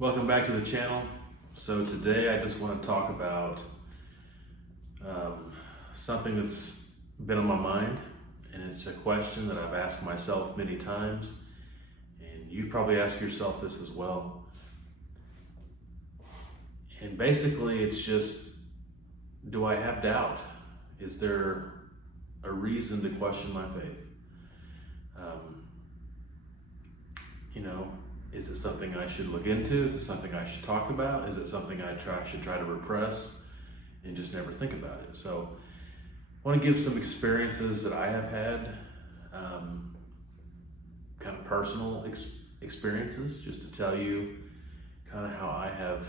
Welcome back to the channel. So today I just want to talk about something that's been on my mind, and it's a question that I've asked myself many times, and you've probably asked yourself this as well. And basically it's just, do I have doubt? Is there a reason to question my faith? Is it something I should look into? Is it something I should talk about? Is it something I should try to repress and just never think about it? So I want to give some experiences that I have had, kind of personal experiences, just to tell you kind of how I have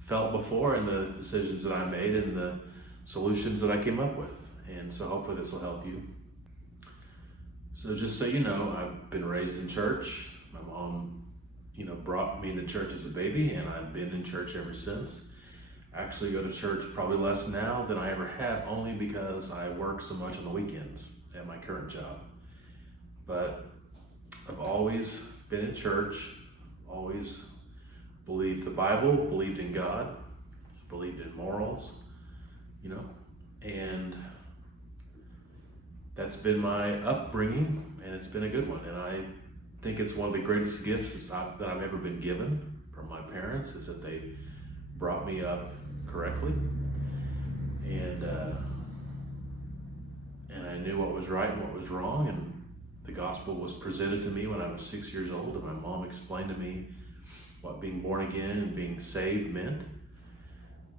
felt before and the decisions that I made and the solutions that I came up with. And so hopefully this will help you. So just so you know, I've been raised in church. My mom, brought me to church as a baby, and I've been in church ever since. I actually go to church probably less now than I ever have, only because I work so much on the weekends at my current job. But I've always been in church, always believed the Bible, believed in God, believed in morals, and that's been my upbringing, and it's been a good one. And I think it's one of the greatest gifts that I've ever been given from my parents, is that they brought me up correctly, and I knew what was right and what was wrong, and the gospel was presented to me when I was 6 years old, and my mom explained to me what being born again and being saved meant,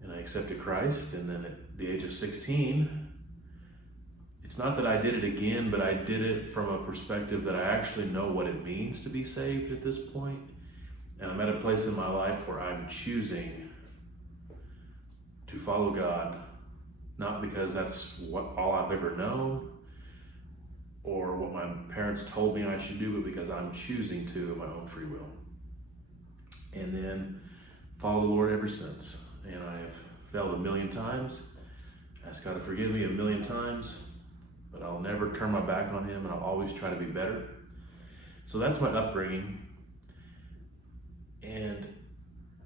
and I accepted Christ. And then at the age of 16, it's not that I did it again, but I did it from a perspective that I actually know what it means to be saved at this point. And I'm at a place in my life where I'm choosing to follow God, not because that's all I've ever known or what my parents told me I should do, but because I'm choosing to of my own free will. And then follow the Lord ever since. And I have failed a million times, asked God to forgive me a million times, but I'll never turn my back on Him, and I'll always try to be better. So that's my upbringing. And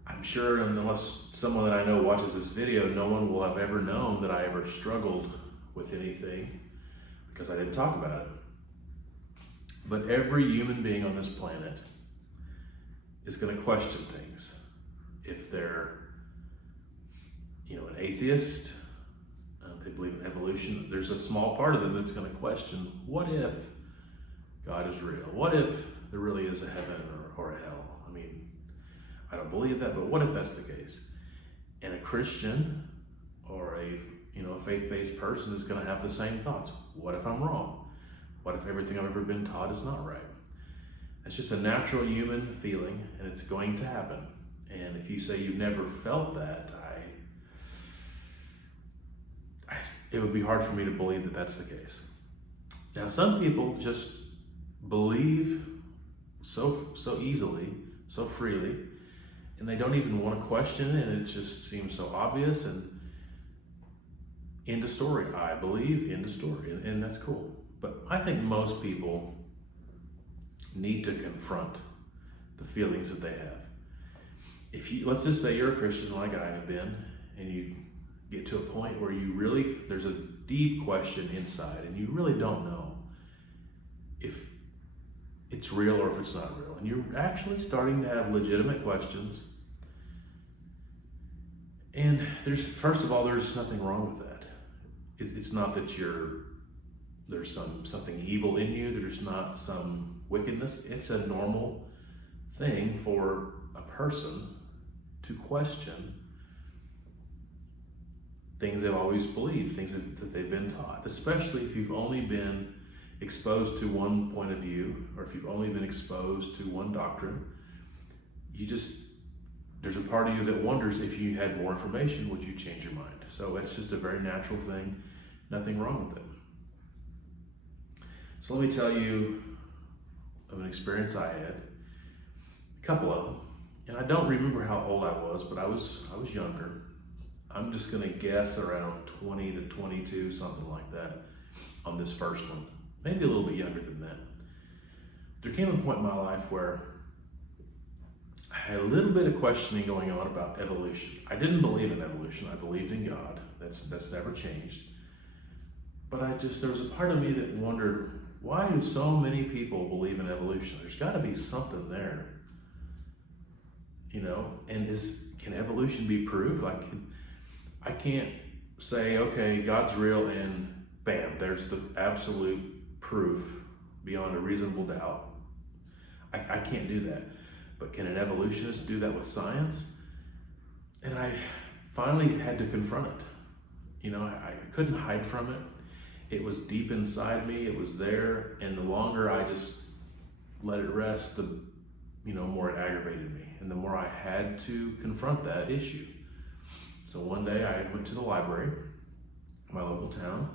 I'm sure, unless someone that I know watches this video, no one will have ever known that I ever struggled with anything, because I didn't talk about it. But every human being on this planet is going to question things. If they're, an atheist, they believe in evolution, there's a small part of them that's going to question, what if God is real? What if there really is a heaven or a hell? I mean, I don't believe that, but what if that's the case? And a Christian or a faith-based person is going to have the same thoughts. What if I'm wrong? What if everything I've ever been taught is not right? It's just a natural human feeling, and it's going to happen. And if you say you've never felt that, it would be hard for me to believe that that's the case. Now, some people just believe so easily, so freely, and they don't even want to question it, and it just seems so obvious, and end of story. I believe, end of story, and that's cool. But I think most people need to confront the feelings that they have. Let's just say you're a Christian like I have been, and you get to a point where there's a deep question inside, and you really don't know if it's real or if it's not real. And you're actually starting to have legitimate questions. And first of all, there's nothing wrong with that. It's not that there's something evil in you, there's not some wickedness. It's a normal thing for a person to question things they've always believed, things that they've been taught, especially if you've only been exposed to one point of view, or if you've only been exposed to one doctrine. There's a part of you that wonders, if you had more information, would you change your mind? So it's just a very natural thing, nothing wrong with it. So let me tell you of an experience I had, a couple of them, and I don't remember how old I was, but I was younger. I'm just going to guess around 20 to 22, something like that, on this first one. Maybe a little bit younger than that. There came a point in my life where I had a little bit of questioning going on about evolution. I didn't believe in evolution. I believed in God. That's never changed. But there was a part of me that wondered, why do so many people believe in evolution? There's got to be something there. And can evolution be proved? I can't say, okay, God's real and bam, there's the absolute proof beyond a reasonable doubt. I can't do that. But can an evolutionist do that with science? And I finally had to confront it. I couldn't hide from it. It was deep inside me. It was there. And the longer I just let it rest, the more it aggravated me. And the more I had to confront that issue. So one day I went to the library, my local town,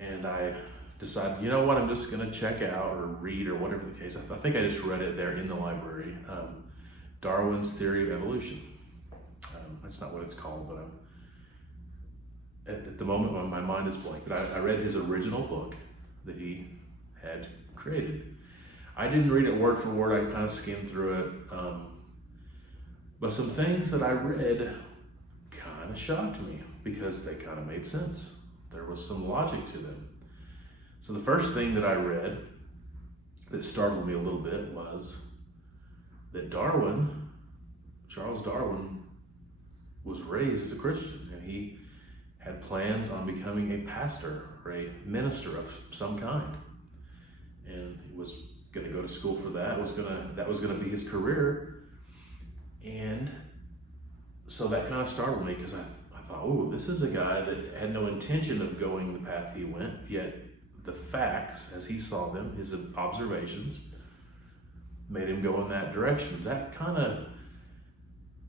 and I decided, you know what, I'm just going to check out or read or whatever the case. I think I just read it there in the library, Darwin's Theory of Evolution. That's not what it's called, but at the moment when my mind is blank. But I read his original book that he had created. I didn't read it word for word. I kind of skimmed through it. But some things that I read kind of shocked me because they kind of made sense. There was some logic to them. So the first thing that I read that startled me a little bit was that Charles Darwin, was raised as a Christian, and he had plans on becoming a pastor or a minister of some kind. And he was going to go to school for that. That was going to be his career. And so that kind of startled me because I thought, oh, this is a guy that had no intention of going the path he went, yet the facts, as he saw them, his observations, made him go in that direction. That kind of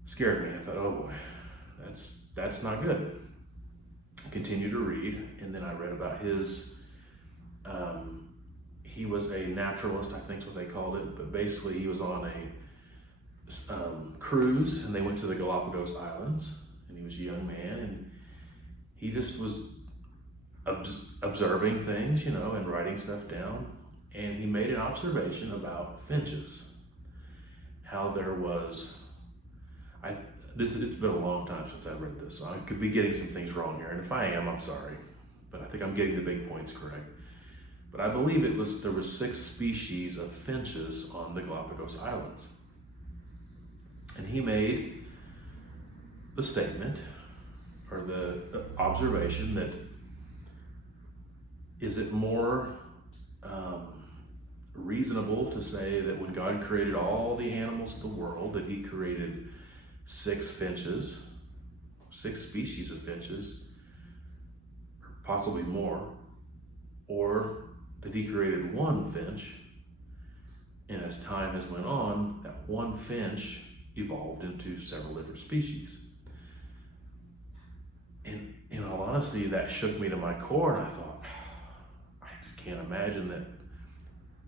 scared me. I thought, oh boy, that's not good. I continued to read, and then I read about his, he was a naturalist, I think is what they called it, but basically he was on a cruise, and they went to the Galapagos Islands, and he was a young man, and he just was observing things, and writing stuff down. And he made an observation about finches. How there was, it's been a long time since I read this, so I could be getting some things wrong here. And if I am, I'm sorry. But I think I'm getting the big points correct. But I believe there was 6 species of finches on the Galapagos Islands. And he made the statement, or the observation, that is it more reasonable to say that when God created all the animals of the world, that he created 6 species of finches, or possibly more, or that he created one finch, and as time has went on, that one finch evolved into several different species? And in all honesty, that shook me to my core, and I thought, I just can't imagine that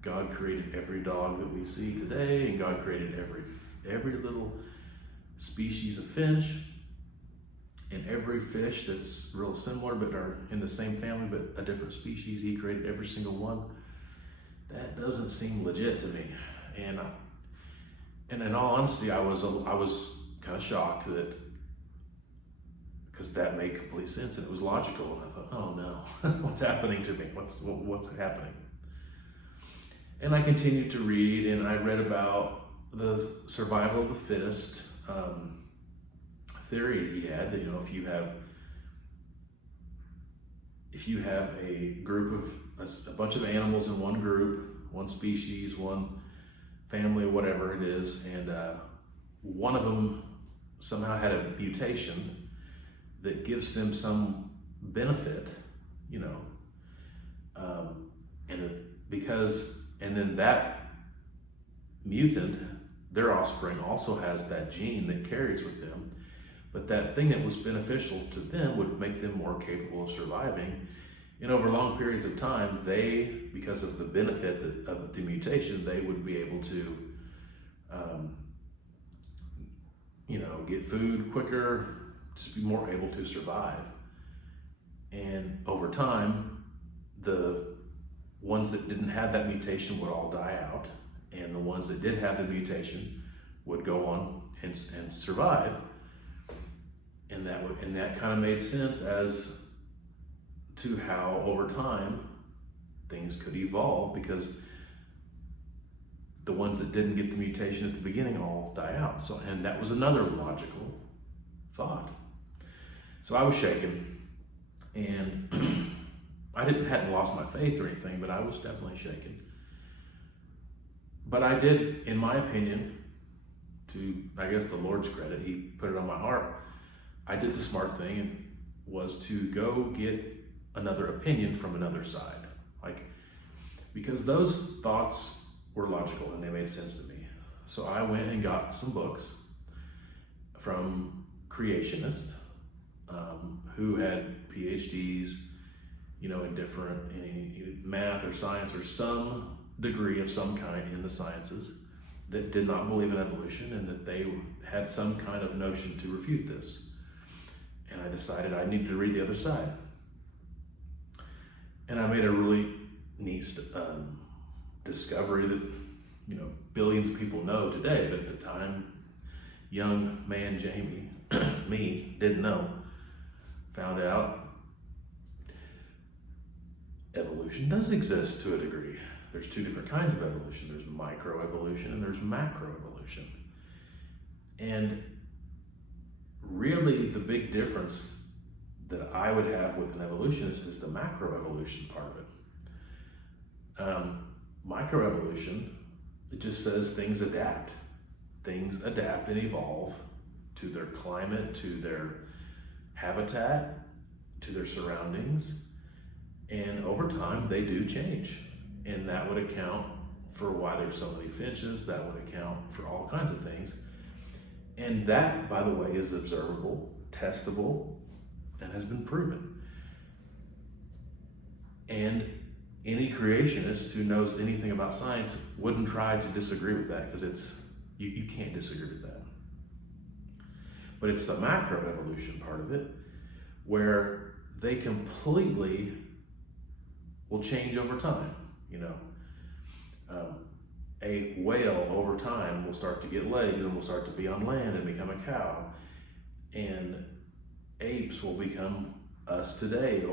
God created every dog that we see today, and God created every little species of finch, and every fish that's real similar but are in the same family but a different species. He created every single one. That doesn't seem legit to me. And in all honesty, I was kind of shocked because that made complete sense and it was logical. And I thought, oh no, what's happening to me? What's happening? And I continued to read, and I read about the survival of the fittest theory he had, that if you have a group of a bunch of animals in one group, one species, one family, whatever it is, and one of them somehow had a mutation that gives them some benefit, and then that mutant, their offspring, also has that gene that carries with them, but that thing that was beneficial to them would make them more capable of surviving. And over long periods of time, because of the benefit of the mutation, they would be able to, get food quicker, just be more able to survive. And over time, the ones that didn't have that mutation would all die out, and the ones that did have the mutation would go on and survive. And that kind of made sense as to how over time things could evolve, because the ones that didn't get the mutation at the beginning all die out. So, and that was another logical thought. So I was shaken, and I hadn't lost my faith or anything, but I was definitely shaken. But I did, in my opinion, to, I guess, the Lord's credit, he put it on my heart, I did the smart thing, and was to go get another opinion from another side. Because those thoughts were logical and they made sense to me. So I went and got some books from creationists who had PhDs, in different in math or science or some degree of some kind in the sciences, that did not believe in evolution, and that they had some kind of notion to refute this. And I decided I needed to read the other side. And I made a really neat discovery that billions of people know today, but at the time, young man Jamie, me, didn't know. Found out evolution does exist to a degree. There's two different kinds of evolution. There's microevolution and there's macroevolution. And really the big difference that I would have with an evolutionist is the macroevolution part of it. Microevolution, it just says things adapt. Things adapt and evolve to their climate, to their habitat, to their surroundings, and over time they do change. And that would account for why there's so many finches, that would account for all kinds of things. And that, by the way, is observable, testable, and has been proven. And any creationist who knows anything about science wouldn't try to disagree with that, because you can't disagree with that. But it's the macroevolution part of it where they completely will change over time. A whale over time will start to get legs and will start to be on land and become a cow. And apes will become us today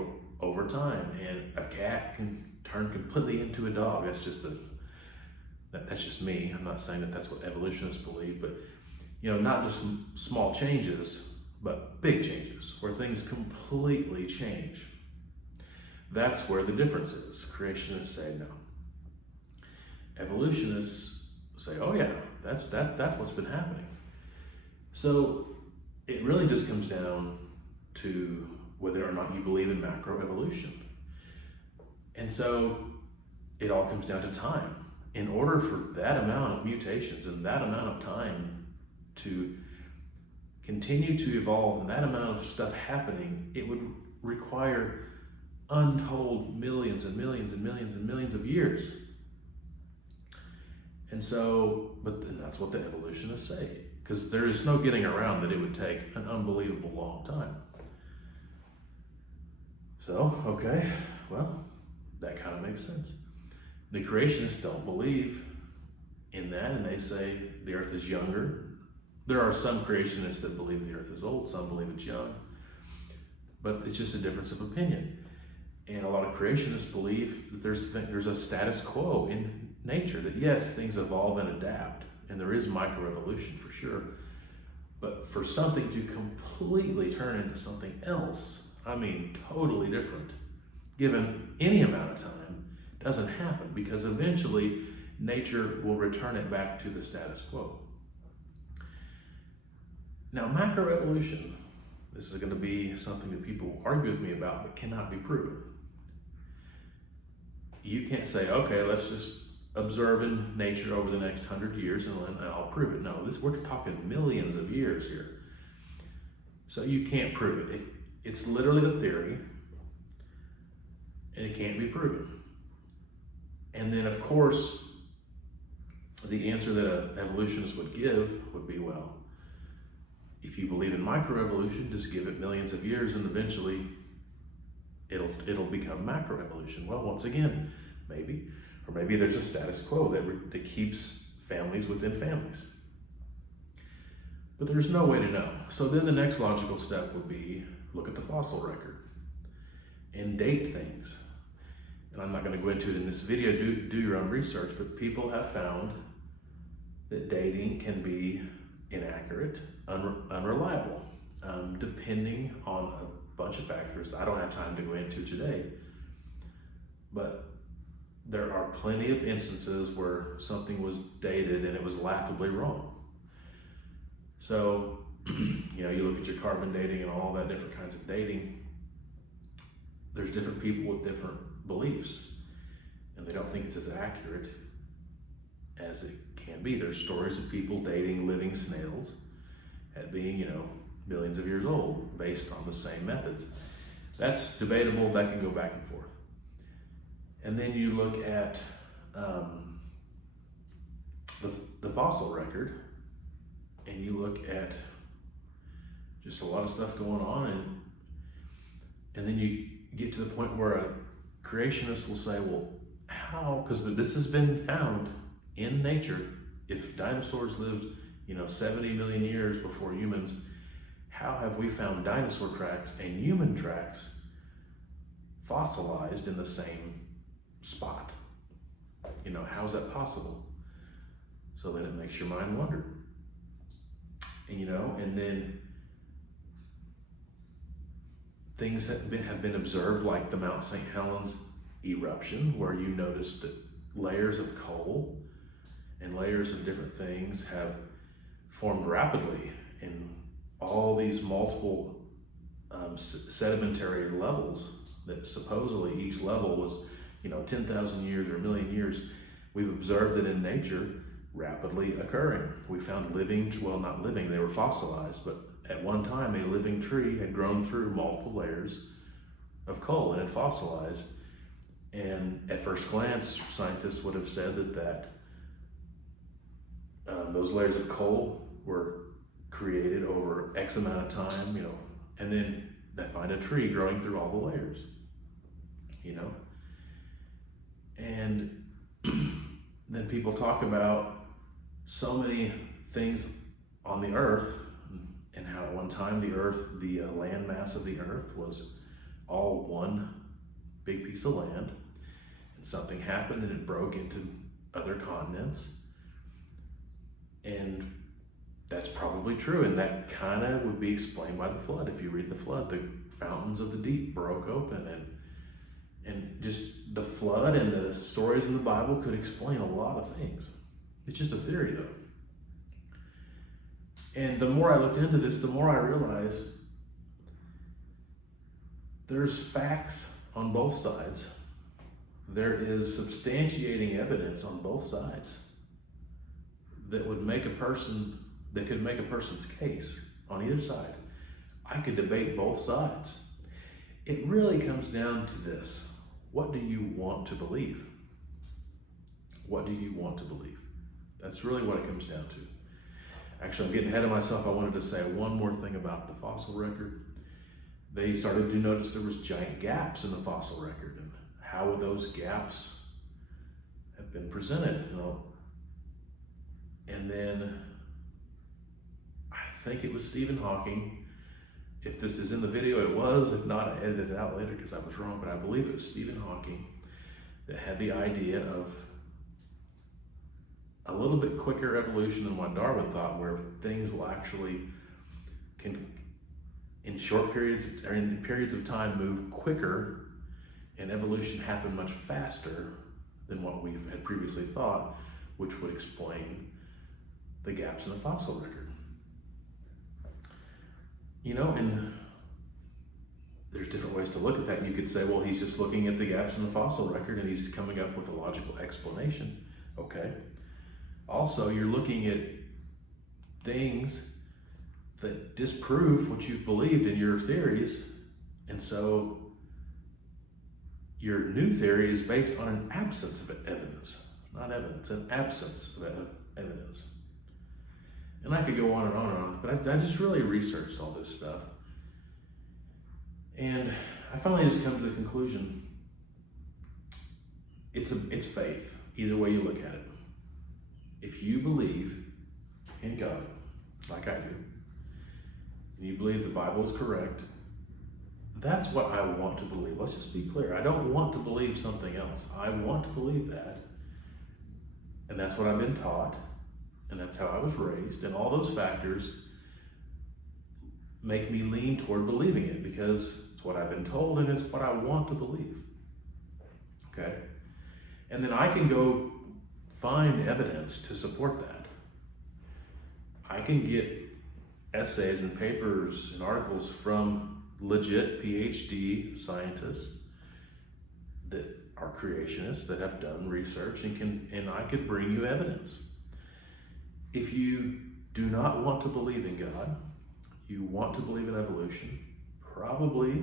over time. And a cat can turn completely into a dog. That's just me. I'm not saying that that's what evolutionists believe, but not just small changes, but big changes where things completely change. That's where the difference is. Creationists say no. Evolutionists say, oh yeah, that's what's been happening. So it really just comes down to whether or not you believe in macroevolution. And so it all comes down to time. In order for that amount of mutations and that amount of time to continue to evolve and that amount of stuff happening, it would require untold millions and millions and millions and millions of years. And so, but then that's what the evolutionists say, because there is no getting around that it would take an unbelievable long time. So, okay, well, that kind of makes sense. The creationists don't believe in that, and they say the earth is younger. There are some creationists that believe the earth is old, some believe it's young, but it's just a difference of opinion. And a lot of creationists believe that there's a status quo in nature, that yes, things evolve and adapt, and there is microevolution for sure, but for something to completely turn into something else, totally different, given any amount of time, doesn't happen, because eventually nature will return it back to the status quo. Now, macroevolution, this is going to be something that people argue with me about, but cannot be proven. You can't say, okay, let's just observe in nature over the next 100 years and I'll prove it. No, we're talking millions of years here. So you can't prove it. It's literally a theory, and it can't be proven. And then, of course, the answer that an evolutionist would give would be, well, if you believe in microevolution, just give it millions of years and eventually it'll become macroevolution. Well, once again, maybe. Or maybe there's a status quo that keeps families within families. But there's no way to know. So then the next logical step would be look at the fossil record and date things. And I'm not going to go into it in this video, do your own research, but people have found that dating can be inaccurate, unreliable, depending on a bunch of factors I don't have time to go into today. But there are plenty of instances where something was dated and it was laughably wrong. So, you look at your carbon dating and all that different kinds of dating, there's different people with different beliefs, and they don't think it's as accurate as it can be. There's stories of people dating living snails at being, millions of years old based on the same methods. That's debatable, that can go back and forth. And then you look at the fossil record, and you look at just a lot of stuff going on, and then you get to the point where a creationist will say, well, how? Because this has been found in nature. If dinosaurs lived, 70 million years before humans, how have we found dinosaur tracks and human tracks fossilized in the same spot? How is that possible? So then it makes your mind wonder. And then things that have been observed, like the Mount St. Helens eruption, where you notice that layers of coal and layers of different things have formed rapidly in all these multiple sedimentary levels, that supposedly each level was 10,000 years or a million years. We've observed it in nature rapidly occurring. We found not living, they were fossilized, but at one time a living tree had grown through multiple layers of coal and had fossilized. And at first glance, scientists would have said that those layers of coal were created over X amount of time, and then they find a tree growing through all the layers, And then people talk about so many things on the earth, and how at one time the land mass of the earth was all one big piece of land, and something happened and it broke into other continents. And that's probably true, and that kind of would be explained by the flood. If you read the flood, the fountains of the deep broke open, and just the flood and the stories in the Bible could explain a lot of things. It's just a theory, though. And the more I looked into this, the more I realized there's facts on both sides. There is substantiating evidence on both sides that could make a person's case on either side. I could debate both sides. It really comes down to this. What do you want to believe? What do you want to believe? That's really what it comes down to. Actually, I'm getting ahead of myself. I wanted to say one more thing about the fossil record. They started to notice there was giant gaps in the fossil record, and how would those gaps have been presented? And then I think it was Stephen Hawking. If this is in the video, it was. If not, I edited it out later because I was wrong, but I believe it was Stephen Hawking that had the idea of a little bit quicker evolution than what Darwin thought, where things will actually in short periods or in periods of time move quicker, and evolution happen much faster than what we had previously thought, which would explain the gaps in the fossil record. And there's different ways to look at that. You could say, well, he's just looking at the gaps in the fossil record and he's coming up with a logical explanation. Okay. Also, you're looking at things that disprove what you've believed in your theories, and so your new theory is based on an absence of evidence, not evidence, an absence of evidence. And I could go on and on and on, but I just really researched all this stuff. And I finally just come to the conclusion, it's faith, either way you look at it. If you believe in God, like I do, and you believe the Bible is correct, that's what I want to believe. Let's just be clear. I don't want to believe something else. I want to believe that. And that's what I've been taught, and that's how I was raised, and all those factors make me lean toward believing it because it's what I've been told and it's what I want to believe. Okay? And then I can go find evidence to support that. I can get essays and papers and articles from legit PhD scientists that are creationists that have done research and I could bring you evidence. If you do not want to believe in God, you want to believe in evolution, probably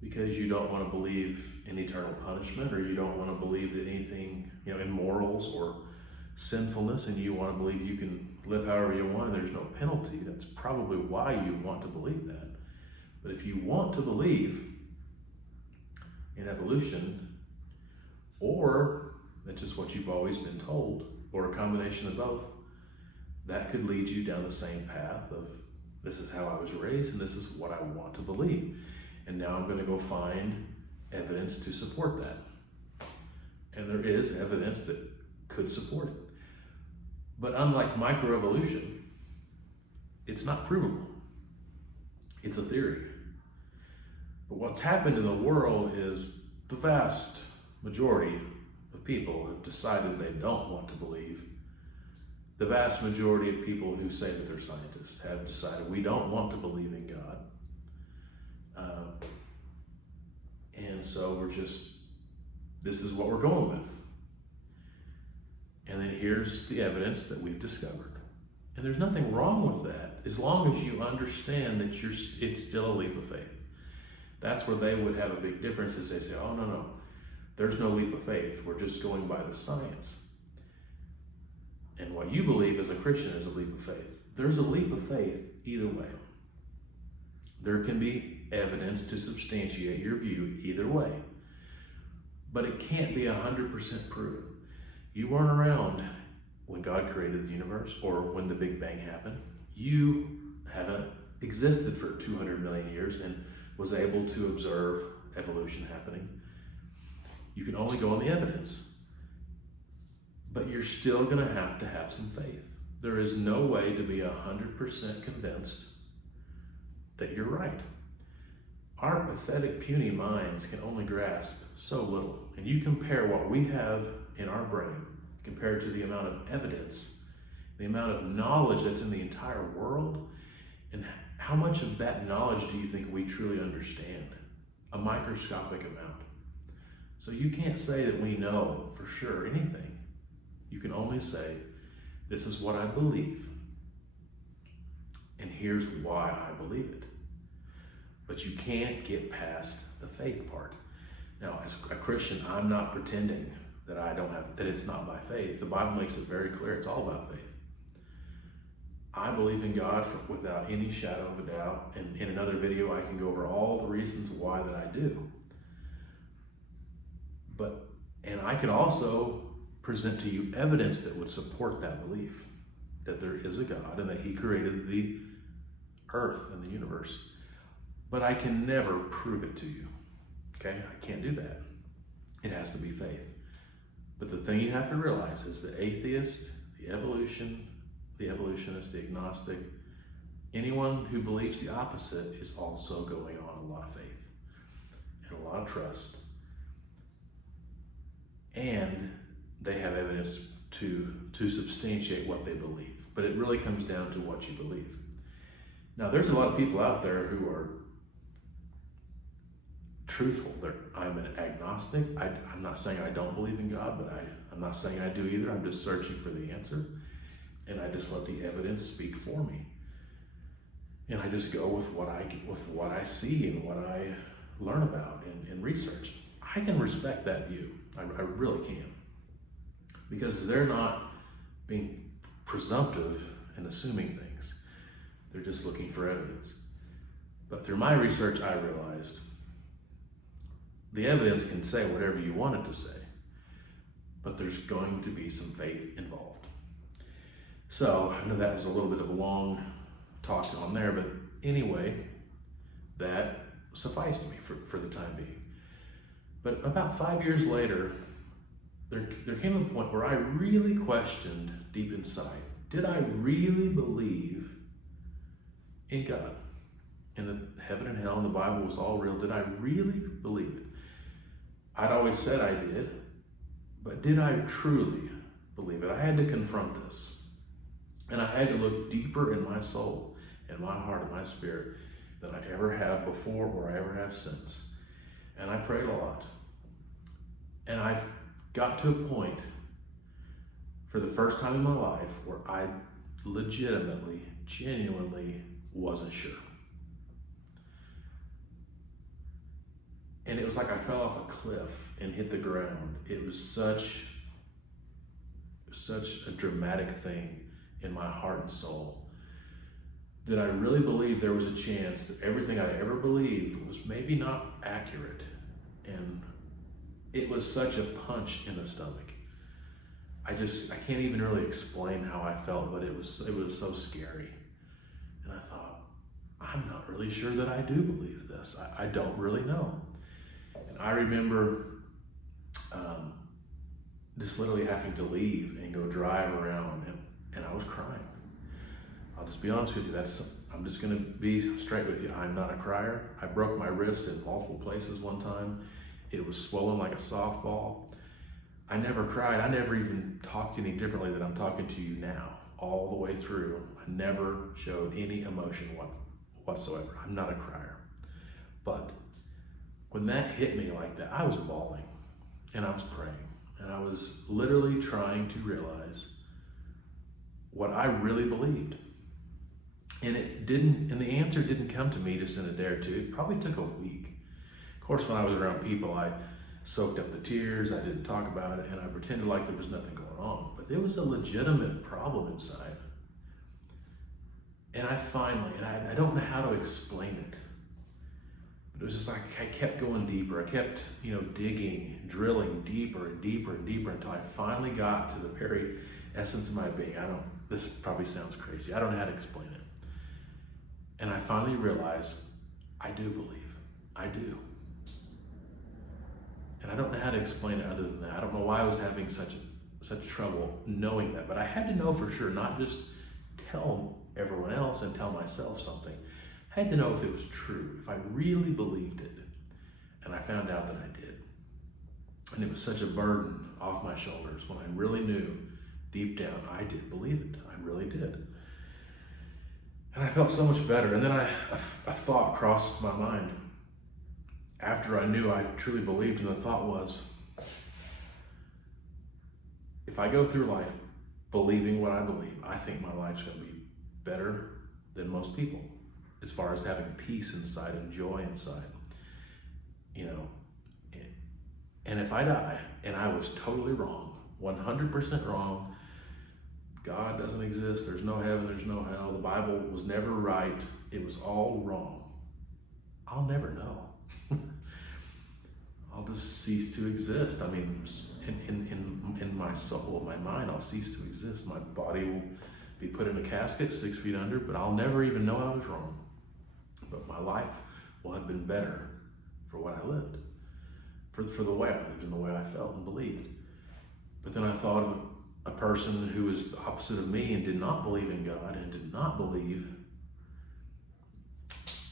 because you don't want to believe in eternal punishment, or you don't want to believe that anything, in morals or sinfulness, and you want to believe you can live however you want and there's no penalty. That's probably why you want to believe that. But if you want to believe in evolution, or that's just what you've always been told, or a combination of both, that could lead you down the same path of, this is how I was raised and this is what I want to believe. And now I'm going to go find evidence to support that. And there is evidence that could support it. But unlike Macroevolution, it's not provable. It's a theory. But what's happened in the world is the vast majority of people have decided they don't want to believe. The vast majority of people who say that they're scientists have decided we don't want to believe in God. And so this is what we're going with. And then here's the evidence that we've discovered. And there's nothing wrong with that, as long as you understand that it's still a leap of faith. That's where they would have a big difference, is they say, oh, no, there's no leap of faith. We're just going by the science. And what you believe as a Christian is a leap of faith. There's a leap of faith either way. There can be evidence to substantiate your view either way. But it can't be 100% proven. You weren't around when God created the universe or when the Big Bang happened. You haven't existed for 200 million years and was able to observe evolution happening. You can only go on the evidence. But you're still going to have some faith. There is no way to be 100% convinced that you're right. Our pathetic, puny minds can only grasp so little. And you compare what we have in our brain compared to the amount of evidence, the amount of knowledge that's in the entire world, and how much of that knowledge do you think we truly understand? A microscopic amount. So you can't say that we know for sure anything. You can only say, this is what I believe, and here's why I believe it. But you can't get past the faith part. Now, as a Christian, I'm not pretending that that it's not by faith. The Bible makes it very clear it's all about faith. I believe in God without any shadow of a doubt, and in another video I can go over all the reasons why that I do. And I can also present to you evidence that would support that belief, that there is a God and that He created the earth and the universe. But I can never prove it to you, okay? I can't do that. It has to be faith. But the thing you have to realize is the atheist, the evolutionist, the agnostic, anyone who believes the opposite is also going on a lot of faith and a lot of trust. And they have evidence to substantiate what they believe. But it really comes down to what you believe. Now, there's a lot of people out there who are truthful. I'm an agnostic. I'm not saying I don't believe in God, but I'm not saying I do either. I'm just searching for the answer. And I just let the evidence speak for me. And I just go with what I see and what I learn about and research. I can respect that view. I really can. Because they're not being presumptive and assuming things. They're just looking for evidence. But through my research, I realized the evidence can say whatever you want it to say, but there's going to be some faith involved. So I know that was a little bit of a long talk on there, but anyway, that sufficed me for the time being. But about 5 years later, there came a point where I really questioned deep inside, did I really believe in God? And the heaven and hell and the Bible was all real. Did I really believe it? I'd always said I did, but did I truly believe it? I had to confront this. And I had to look deeper in my soul and my heart and my spirit than I ever have before or I ever have since. And I prayed a lot. And I've got to a point for the first time in my life where I legitimately, genuinely wasn't sure. And it was like I fell off a cliff and hit the ground. It was such a dramatic thing in my heart and soul that I really believed there was a chance that everything I ever believed was maybe not accurate. And it was such a punch in the stomach. I can't even really explain how I felt, but it was so scary. And I thought, I'm not really sure that I do believe this. I don't really know. And I remember just literally having to leave and go drive around, and I was crying. I'll just be honest with you. I'm just gonna be straight with you. I'm not a crier. I broke my wrist in multiple places one time. It was swollen like a softball. I never cried. I never even talked any differently than I'm talking to you now, all the way through. I never showed any emotion whatsoever. I'm not a crier. But when that hit me like that, I was bawling and I was praying and I was literally trying to realize what I really believed. And the answer didn't come to me just in a day or two. It probably took a week. Of course, when I was around people, I soaked up the tears, I didn't talk about it, and I pretended like there was nothing going on. But there was a legitimate problem inside. And I finally, and I don't know how to explain it, but it was just like I kept going deeper. I kept, digging, drilling deeper and deeper and deeper until I finally got to the very essence of my being. This probably sounds crazy. I don't know how to explain it. And I finally realized I do believe. I do. And I don't know how to explain it other than that. I don't know why I was having such trouble knowing that, but I had to know for sure, not just tell everyone else and tell myself something. I had to know if it was true, if I really believed it. And I found out that I did. And it was such a burden off my shoulders when I really knew deep down I did believe it. I really did. And I felt so much better. And then a thought crossed my mind after I knew I truly believed, and the thought was, if I go through life believing what I believe, I think my life's going to be better than most people as far as having peace inside and joy inside. And if I die and I was totally wrong, 100% wrong, God doesn't exist, there's no heaven, there's no hell, the Bible was never right, it was all wrong, I'll never know. I'll just cease to exist. I mean, in my soul, my mind, I'll cease to exist. My body will be put in a casket 6 feet under, but I'll never even know I was wrong. But my life will have been better for what I lived, for the way I lived and the way I felt and believed. But then I thought of a person who was the opposite of me and did not believe in God and did not believe,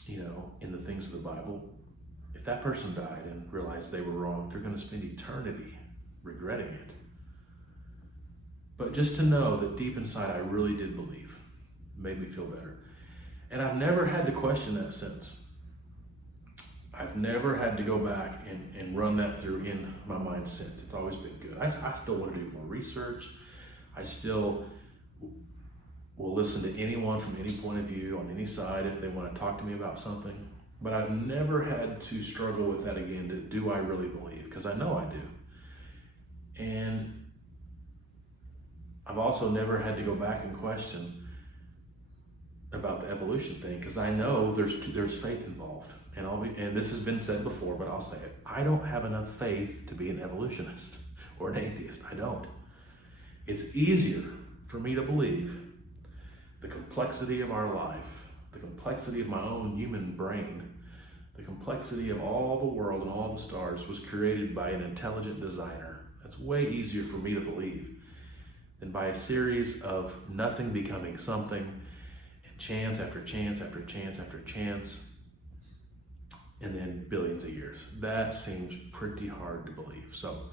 in the things of the Bible. If that person died and realized they were wrong, they're going to spend eternity regretting it. But just to know that deep inside I really did believe made me feel better. And I've never had to question that since. I've never had to go back and run that through in my mind since. It's always been good. I still want to do more research. I still will listen to anyone from any point of view on any side if they want to talk to me about something. But I've never had to struggle with that again. Do I really believe? Because I know I do. And I've also never had to go back and question about the evolution thing, because I know there's faith involved. And this has been said before, but I'll say it. I don't have enough faith to be an evolutionist or an atheist. I don't. It's easier for me to believe complexity of our life, the complexity of my own human brain, the complexity of all the world and all the stars was created by an intelligent designer. That's way easier for me to believe than by a series of nothing becoming something and chance after chance after chance after chance, and then billions of years. That seems pretty hard to believe. So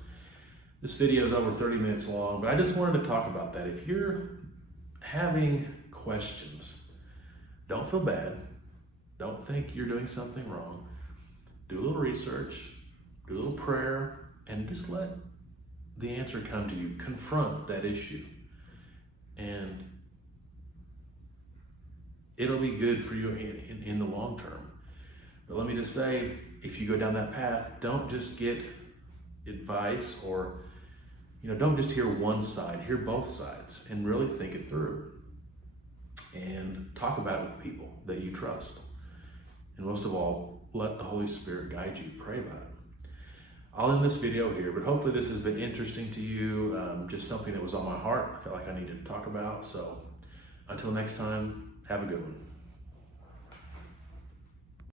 this video is over 30 minutes long, but I just wanted to talk about that. If you're having questions, don't feel bad. Don't think you're doing something wrong. Do a little research, do a little prayer, and just let the answer come to you. Confront that issue. And it'll be good for you in the long term. But let me just say, if you go down that path, don't just get advice or, don't just hear one side, hear both sides and really think it through. And talk about it with people that you trust. And most of all, let the Holy Spirit guide you. Pray about it. I'll end this video here, but hopefully this has been interesting to you. Just something that was on my heart I felt like I needed to talk about. So until next time, have a good one.